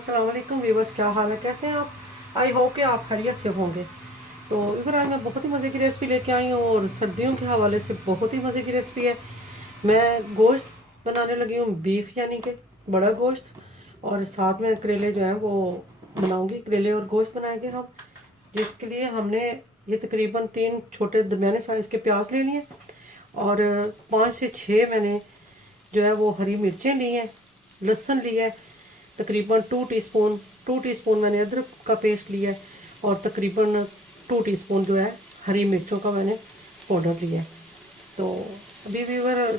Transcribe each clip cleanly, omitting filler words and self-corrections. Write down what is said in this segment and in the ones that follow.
अस्सलाम वालेकुम व्यूअर्स, क्या हाल है, कैसे हैं आप। आई होप कि आप खैरियत से होंगे। तो इधर आज मैं बहुत ही मज़े की रेसिपी लेके आई हूँ और सर्दियों के हवाले से बहुत ही मज़े की रेसिपी है। मैं गोश्त बनाने लगी हूँ, बीफ यानी कि बड़ा गोश्त, और साथ में करेले जो हैं वो बनाऊँगी। करेले और गोश्त बनाएंगे हम, जिसके लिए हमने ये तकरीबन 3 छोटे दरमियाने साइज़ के प्याज ले लिए और 5 से 6 मैंने जो है वो हरी मिर्चें ली हैं, लहसुन लिया है तकरीबन 2 टीस्पून मैंने अदरक का पेस्ट लिया है और तकरीबन 2 टीस्पून जो है हरी मिर्चों का मैंने पाउडर लिया है। तो अभी व्यूअर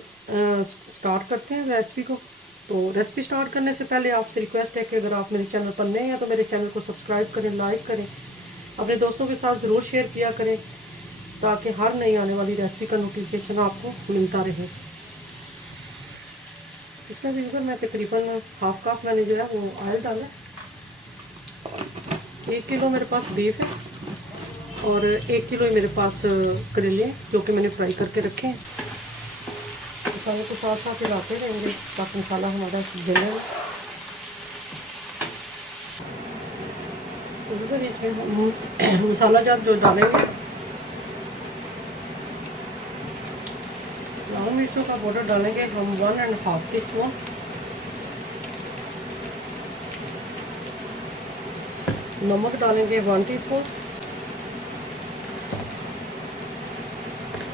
स्टार्ट करते हैं रेसिपी को। तो रेसिपी स्टार्ट करने से पहले आपसे रिक्वेस्ट है कि अगर आप मेरे चैनल पर नए हैं तो मेरे चैनल को सब्सक्राइब करें, लाइक करें, अपने दोस्तों के साथ ज़रूर शेयर किया करें ताकि हर नई आने वाली रेसिपी का नोटिफिकेशन आपको मिलता रहे। इसमें भी मैं तकरीबन हाफ कप मैंने जो है वो ऑयल डाला। 1 किलो मेरे पास बीफ है और 1 किलो ही मेरे पास करेले हैं जो कि मैंने फ्राई करके रखे हैं। मसाले को साथ साथ हिलाते रहेंगे ताकि मसाला हमारा जले। तो इसमें हम मसाला जब जो डालेंगे, लाल मिर्चों का पाउडर डालेंगे हम 1.5 टीस्पून, नमक डालेंगे 1 टीस्पून,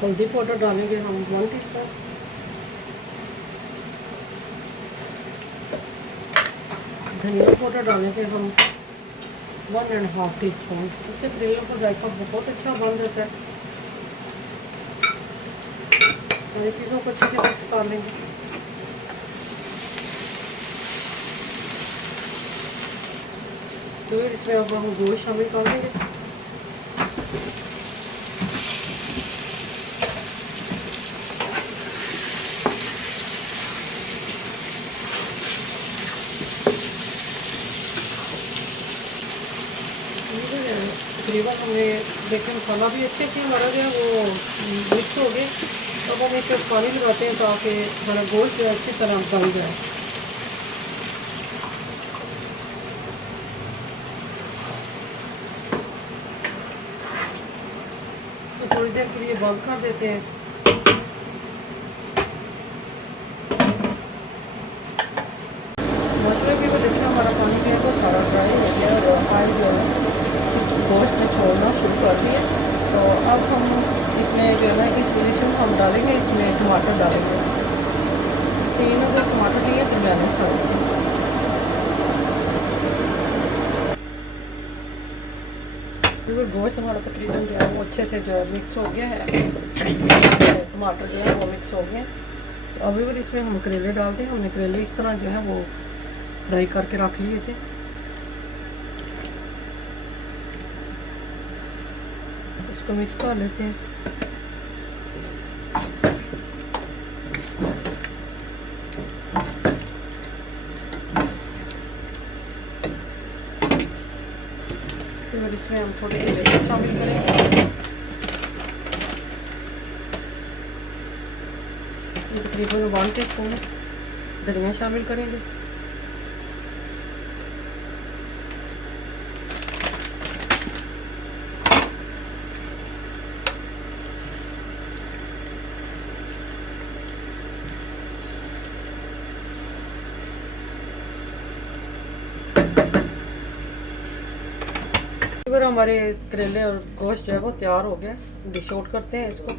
हल्दी पाउडर डालेंगे हम 1 टीस्पून, धनिया पाउडर डालेंगे हम 1.5 टीस्पून। इससे करेलों का जायका बहुत अच्छा बन जाता है। सारी चीज़ों को अच्छे से मिक्स कर लेंगे। तो इसमें अब हम गोश्त शामिल कर देंगे। तकरीबन हमने देखिए मसाला भी अच्छे से हमारा जो है वो मिक्स हो गया। अब हम इसे पानी लगाते हैं ताकि हमारा गोश्त जो है अच्छी तरह गल जाए। तो थोड़ी देर के लिए बंद कर देते हैं। मसाले की वजह से हमारा पानी जो है वो सारा ड्राई हो गया और ऑयल जो है गोश्त में छोड़ना शुरू कर दिया। तो अब हम इसमें जो है ना इस पोजीशन को हम डालेंगे, इसमें टमाटर डालेंगे। 3 अगर टमाटर लिए तो मैंने साइज में। गोश्त हमारा तकरीबन जो है वो अच्छे से जो है मिक्स हो गया है, टमाटर जो है वो मिक्स हो गए। तो अभी भी इसमें हम करेले डालते हैं। हमने करेले इस तरह जो है वो फ्राई करके रख लिए थे। इसको मिक्स कर लेते हैं। फिर इसमें हम थोड़ी सी लहसुन शामिल करेंगे। ये तकरीबन 1 टीस्पून धनिया शामिल करेंगे। अगर हमारे करेले और गोश्त जो है वो तैयार हो गया, डिश आउट करते हैं इसको।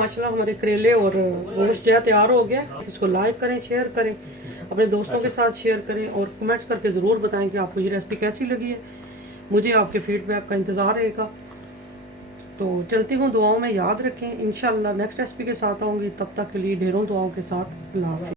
माशाल्लाह हमारे करेले और गोश्त जो है तैयार हो गया। इसको लाइक करें, शेयर करें, अपने दोस्तों के साथ शेयर करें और कमेंट्स करके ज़रूर बताएं कि आपको ये रेसिपी कैसी लगी है। मुझे आपके फीडबैक का इंतज़ार रहेगा। तो चलती हूँ, दुआओं में याद रखें। इंशाल्लाह नेक्स्ट रेसिपी के साथ आऊँगी, तब तक के लिए ढेरों दुआओं के साथ अल्लाह हाफ़िज़।